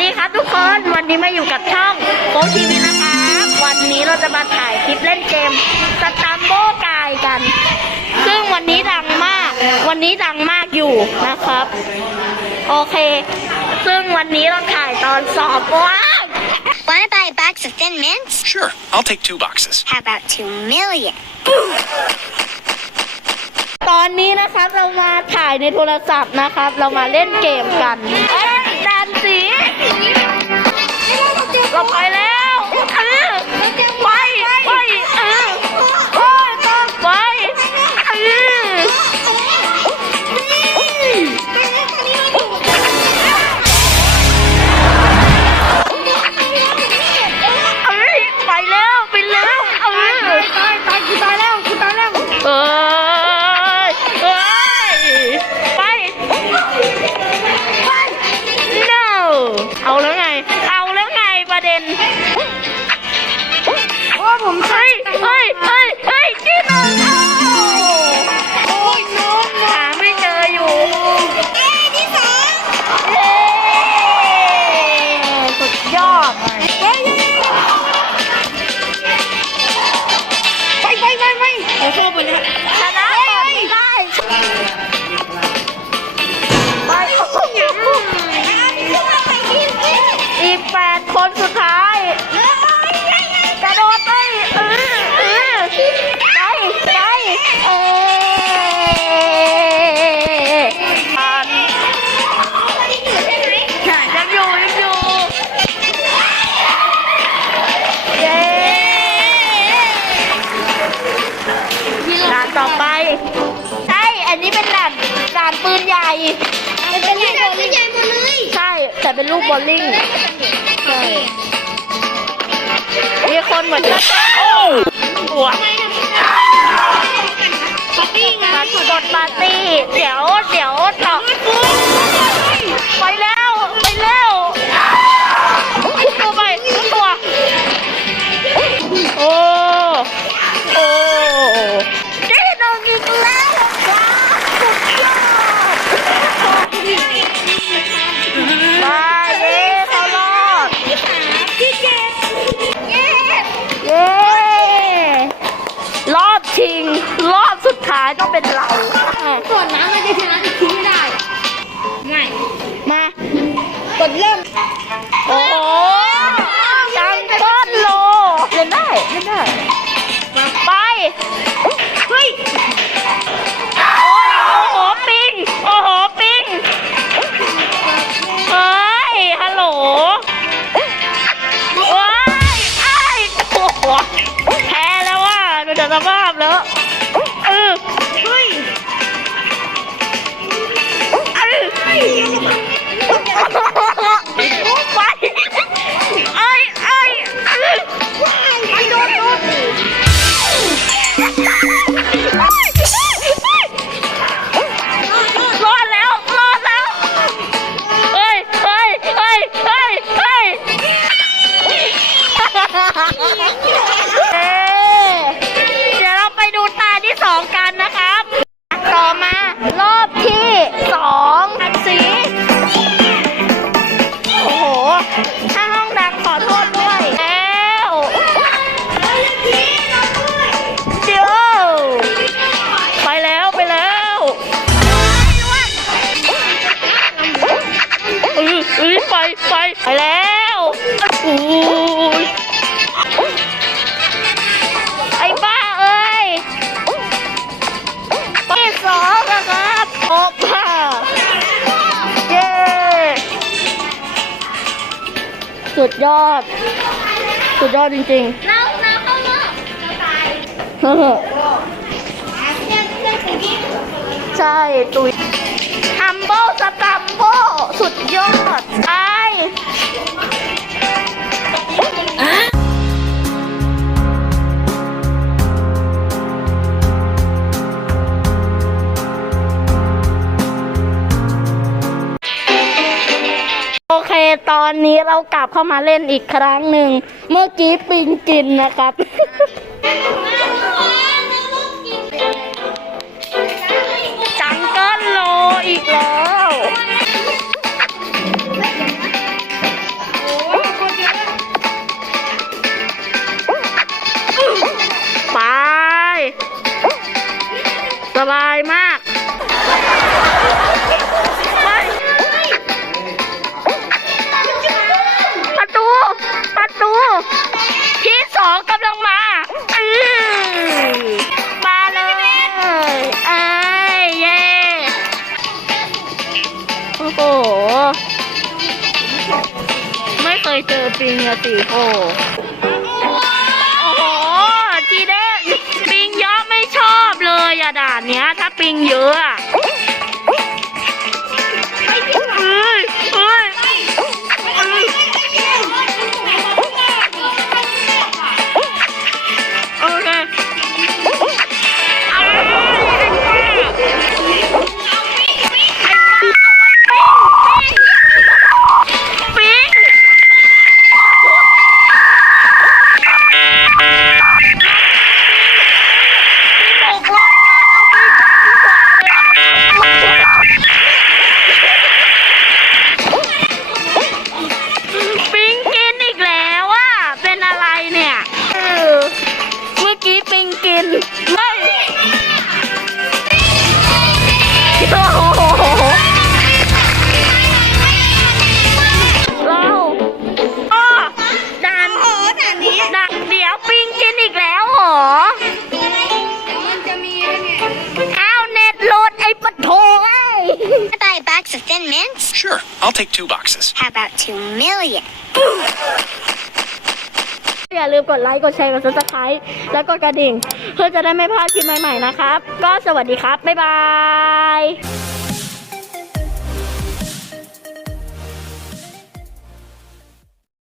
ดีครับทุกคนวันนี้มาอยู่กับช่องโป๊ทีวีนะคะวันนี้เราจะมาถ่ายคลิปเล่นเกมสตัมโบกายกัน ซึ่งวันนี้ดังมาก วันนี้ดังมากอยู่นะครับ โอเค ซึ่งวันนี้เราถ่ายตอนสอบว่าง Want to buy a box of Thin Mints? Sure, I'll take two boxes. How about two million? ตอนนี้นะครับเรามาถ่ายในโทรศัพท์นะครับ เรามาเล่นเกมกันเอ้ยแดนสี เราไปแล้ว ญ่มันเป็นใหญ่หมดใหญ่หมดเลยใช่ แต่เป็นลูกบอลลิงใช่มีคนเหมือนจะโอ้หัวปาร์ตี้ไงมากดปาร์ตี้ เดี๋ยวเดี๋ยวต่อ ท้ายต้องเป็นเราส่วนน้ำมันจะชนะจะทิ้งไม่ได้ง่ายมากดเริ่ม โอ้โหจังก้อนโลเล่นได้เล่นได้ไปเฮ้ยโอ้ยโอ้โหปิงโอ้โหปิงเฮ้ยฮัลโหลเฮ้ยไอ้ายโอ้โหแพ้แล้วว่ะดูจากสภาพแล้ว ไปไปแล้วอุ้ไอ้บ้าเอ้ยไปสองนะครับออกมาเย้สุดยอด สุดยอดจริงเราเราเข้ารอบเราตายๆเฮ้อเจ้าเจ้าของพี่ใช่ ตุยฮัมโบสตัมโบสุดยอด ตอนนี้เรากลับเข้ามาเล่นอีกครั้งหนึ่ง เมื่อกี้ปิงกินนะครับ จังเกิลโลอีกแล้ว ไป สบายมาก ไม่เคยเจอปิงอะสิโอโอ้โหจีเด้ปิงเยอะไม่ชอบเลยอะด่านเนี้ย ถ้าปิงเยอะ I'll take two boxes. How about two million? อย่าลืมกดไลค์ กดแชร์ กดซับสไครต์แล้วก็กระดิ่ง เพื่อจะได้ไม่พลาดคลิปใหม่ๆนะครับ ก็สวัสดีครับ บ๊ายบาย